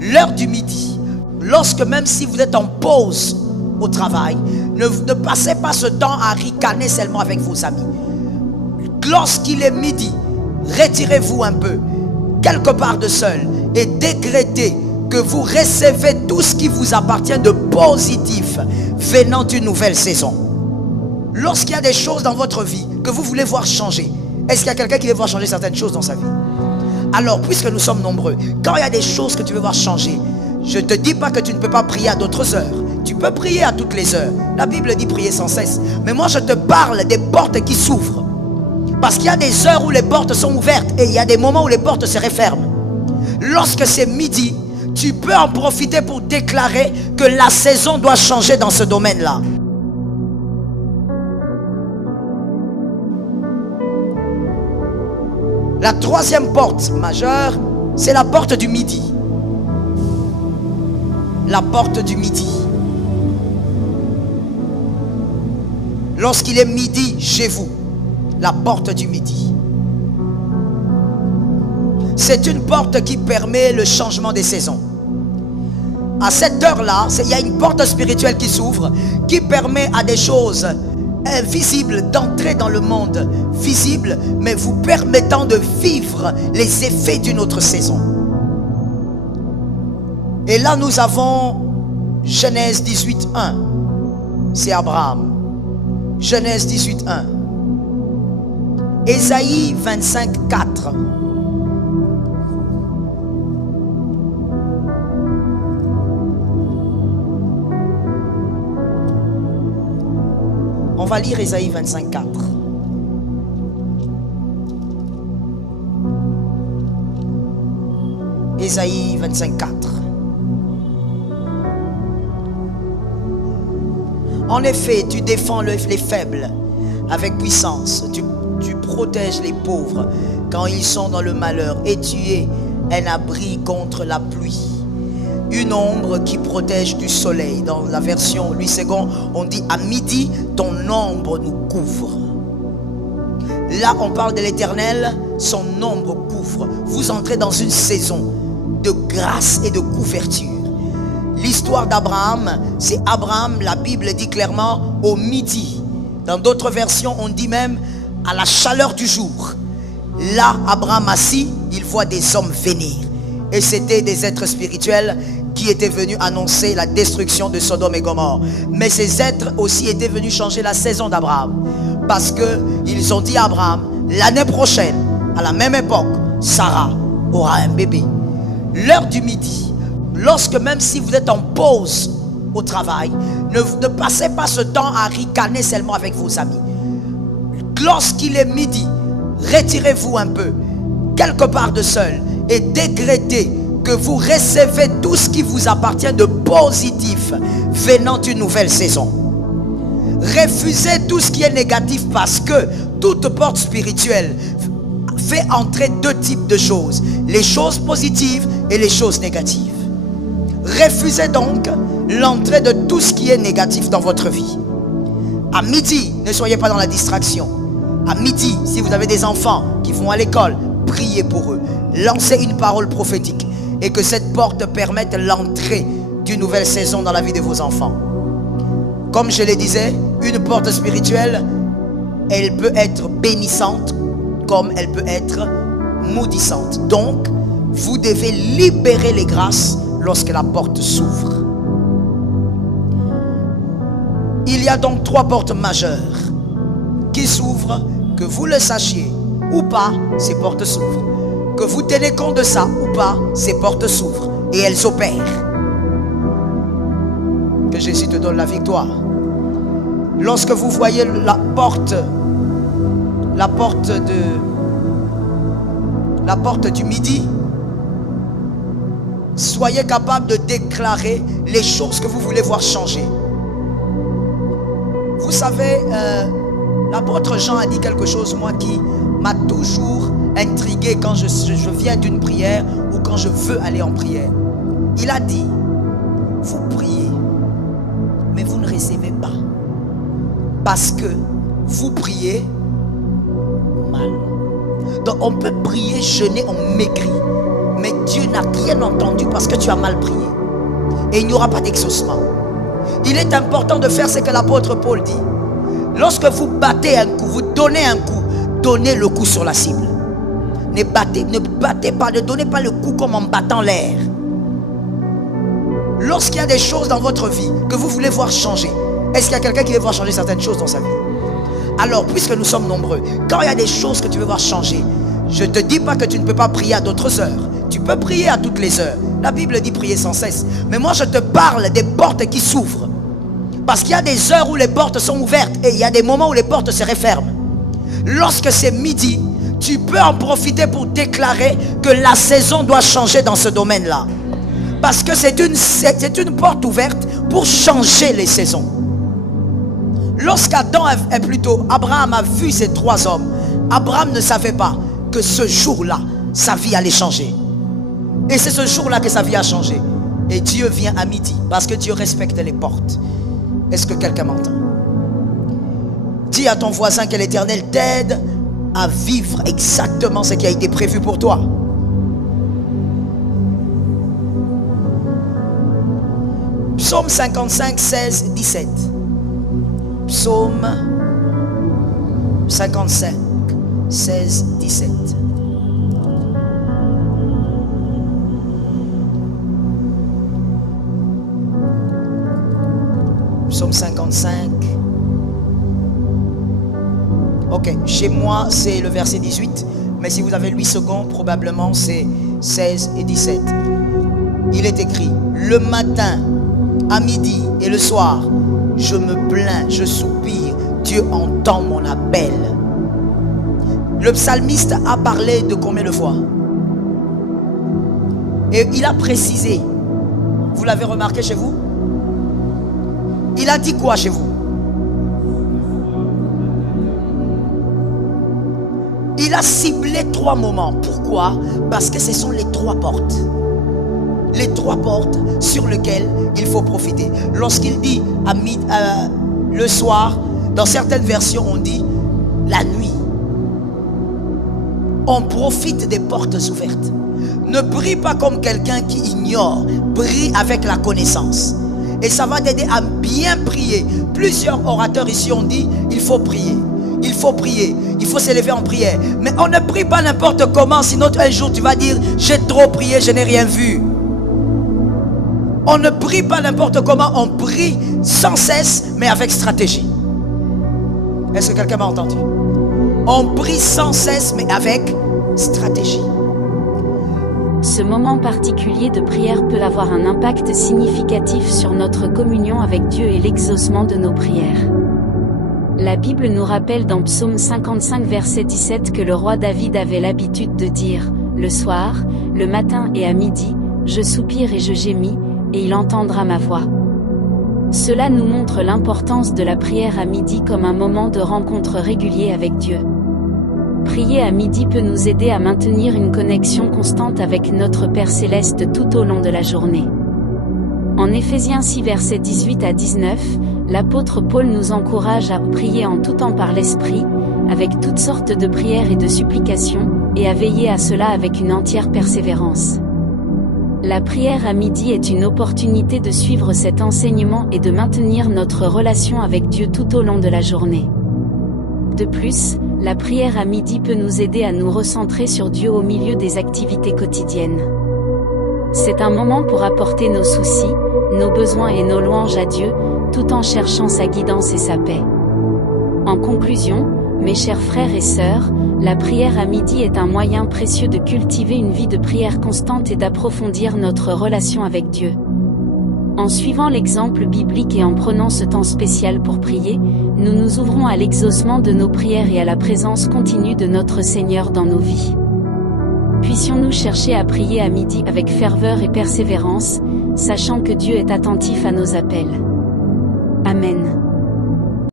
l'heure du midi, lorsque même si vous êtes en pause au travail, ne passez pas ce temps à ricaner seulement avec vos amis. Lorsqu'il est midi, retirez-vous un peu, quelque part de seul, et décrétez que vous recevez tout ce qui vous appartient de positif venant d'une nouvelle saison. Lorsqu'il y a des choses dans votre vie que vous voulez voir changer, est-ce qu'il y a quelqu'un qui veut voir changer certaines choses dans sa vie? Alors, puisque nous sommes nombreux, quand il y a des choses que tu veux voir changer, je ne te dis pas que tu ne peux pas prier à d'autres heures. Tu peux prier à toutes les heures. La Bible dit prier sans cesse. Mais moi, je te parle des portes qui s'ouvrent. Parce qu'il y a des heures où les portes sont ouvertes et il y a des moments où les portes se referment. Lorsque c'est midi, tu peux en profiter pour déclarer que la saison doit changer dans ce domaine-là. La troisième porte majeure, c'est la porte du midi. La porte du midi. Lorsqu'il est midi chez vous, la porte du midi. C'est une porte qui permet le changement des saisons. À cette heure-là, il y a une porte spirituelle qui s'ouvre, qui permet à des choses invisibles d'entrer dans le monde visible, mais vous permettant de vivre les effets d'une autre saison. Et là, nous avons Genèse 18:1. C'est Abraham. Genèse 18:1. Ésaïe 25:4. On va lire Ésaïe 25:4. Ésaïe 25:4. En effet, tu défends les faibles avec puissance. Tu protèges les pauvres quand ils sont dans le malheur. Et tu es un abri contre la pluie. Une ombre qui protège du soleil. Dans la version Louis II, on dit à midi, ton ombre nous couvre. Là, on parle de l'Éternel, son ombre couvre. Vous entrez dans une saison de grâce et de couverture. L'histoire d'Abraham, c'est Abraham, la Bible dit clairement, au midi. Dans d'autres versions, on dit même à la chaleur du jour. Là, Abraham assis, il voit des hommes venir. Et c'était des êtres spirituels qui étaient venus annoncer la destruction de Sodome et Gomorrhe. Mais ces êtres aussi étaient venus changer la saison d'Abraham. Parce qu'ils ont dit à Abraham, l'année prochaine, à la même époque, Sarah aura un bébé. L'heure du midi, lorsque même si vous êtes en pause au travail, ne passez pas ce temps à ricaner seulement avec vos amis. Lorsqu'il est midi, retirez-vous un peu, quelque part de seul, et décrétez que vous recevez tout ce qui vous appartient de positif venant d'une nouvelle saison. Refusez tout ce qui est négatif, parce que toute porte spirituelle fait entrer deux types de choses, les choses positives et les choses négatives. Refusez donc l'entrée de tout ce qui est négatif dans votre vie. À midi, ne soyez pas dans la distraction. À midi, si vous avez des enfants qui vont à l'école, priez pour eux. Lancez une parole prophétique et que cette porte permette l'entrée d'une nouvelle saison dans la vie de vos enfants. Comme je le disais, une porte spirituelle, elle peut être bénissante comme elle peut être maudissante. Donc, vous devez libérer les grâces lorsque la porte s'ouvre. Il y a donc trois portes majeures qui s'ouvrent, que vous le sachiez ou pas, ces portes s'ouvrent. Que vous tenez compte de ça ou pas, ces portes s'ouvrent et elles opèrent. Que Jésus te donne la victoire. Lorsque vous voyez la porte du midi, soyez capable de déclarer les choses que vous voulez voir changer. Vous savez, l'apôtre Jean a dit quelque chose, moi, qui m'a toujours intrigué quand je viens d'une prière ou quand je veux aller en prière. Il a dit, vous priez, mais vous ne recevez pas. Parce que vous priez mal. Donc on peut prier, jeûner, on maigrit. Mais Dieu n'a rien entendu parce que tu as mal prié. Et il n'y aura pas d'exaucement. Il est important de faire ce que l'apôtre Paul dit. Lorsque vous battez un coup, vous donnez un coup, donnez le coup sur la cible. Ne battez pas, ne donnez pas le coup comme en battant l'air. Lorsqu'il y a des choses dans votre vie que vous voulez voir changer, est-ce qu'il y a quelqu'un qui veut voir changer certaines choses dans sa vie? Alors, puisque nous sommes nombreux, quand il y a des choses que tu veux voir changer, je ne te dis pas que tu ne peux pas prier à d'autres heures. Tu peux prier à toutes les heures. La Bible dit prier sans cesse. Mais moi, je te parle des portes qui s'ouvrent. Parce qu'il y a des heures où les portes sont ouvertes et il y a des moments où les portes se referment. Lorsque c'est midi, tu peux en profiter pour déclarer que la saison doit changer dans ce domaine-là. Parce que c'est une porte ouverte pour changer les saisons. Abraham a vu ces trois hommes. Abraham ne savait pas que ce jour-là, sa vie allait changer. Et c'est ce jour-là que sa vie a changé. Et Dieu vient à midi parce que Dieu respecte les portes. Est-ce que quelqu'un m'entend? Dis à ton voisin que l'Éternel t'aide à vivre exactement ce qui a été prévu pour toi. Psaume 55, 16, 17. Psaume 55, 16, 17. Psaume 55. Ok, chez moi c'est le verset 18, mais si vous avez 8 secondes, probablement c'est 16 et 17. Il est écrit: le matin, à midi et le soir, je me plains, je soupire, Dieu entend mon appel. Le psalmiste a parlé de combien de fois? Et il a précisé. Vous l'avez remarqué chez vous? Il a dit quoi chez vous? Il a ciblé 3 moments. Pourquoi? Parce que ce sont les 3 portes. Les 3 portes sur lesquelles il faut profiter. Lorsqu'il dit le soir, dans certaines versions on dit la nuit. On profite des portes ouvertes. Ne prie pas comme quelqu'un qui ignore. Prie avec la connaissance. Et ça va t'aider à bien prier. Plusieurs orateurs ici ont dit il faut prier. Il faut prier. Il faut s'élever en prière. Mais on ne prie pas n'importe comment. Sinon un jour tu vas dire j'ai trop prié, je n'ai rien vu. On ne prie pas n'importe comment. On prie sans cesse mais avec stratégie. Est-ce que quelqu'un m'a entendu? On prie sans cesse mais avec stratégie. Ce moment particulier de prière peut avoir un impact significatif sur notre communion avec Dieu et l'exaucement de nos prières. La Bible nous rappelle dans Psaume 55 verset 17 que le roi David avait l'habitude de dire « Le soir, le matin et à midi, je soupire et je gémis, et il entendra ma voix ». Cela nous montre l'importance de la prière à midi comme un moment de rencontre régulier avec Dieu. Prier à midi peut nous aider à maintenir une connexion constante avec notre Père Céleste tout au long de la journée. En Éphésiens 6 versets 18 à 19, l'apôtre Paul nous encourage à prier en tout temps par l'Esprit, avec toutes sortes de prières et de supplications, et à veiller à cela avec une entière persévérance. La prière à midi est une opportunité de suivre cet enseignement et de maintenir notre relation avec Dieu tout au long de la journée. De plus, la prière à midi peut nous aider à nous recentrer sur Dieu au milieu des activités quotidiennes. C'est un moment pour apporter nos soucis, nos besoins et nos louanges à Dieu, tout en cherchant sa guidance et sa paix. En conclusion, mes chers frères et sœurs, la prière à midi est un moyen précieux de cultiver une vie de prière constante et d'approfondir notre relation avec Dieu. En suivant l'exemple biblique et en prenant ce temps spécial pour prier, nous nous ouvrons à l'exaucement de nos prières et à la présence continue de notre Seigneur dans nos vies. Puissions-nous chercher à prier à midi avec ferveur et persévérance, sachant que Dieu est attentif à nos appels. Amen.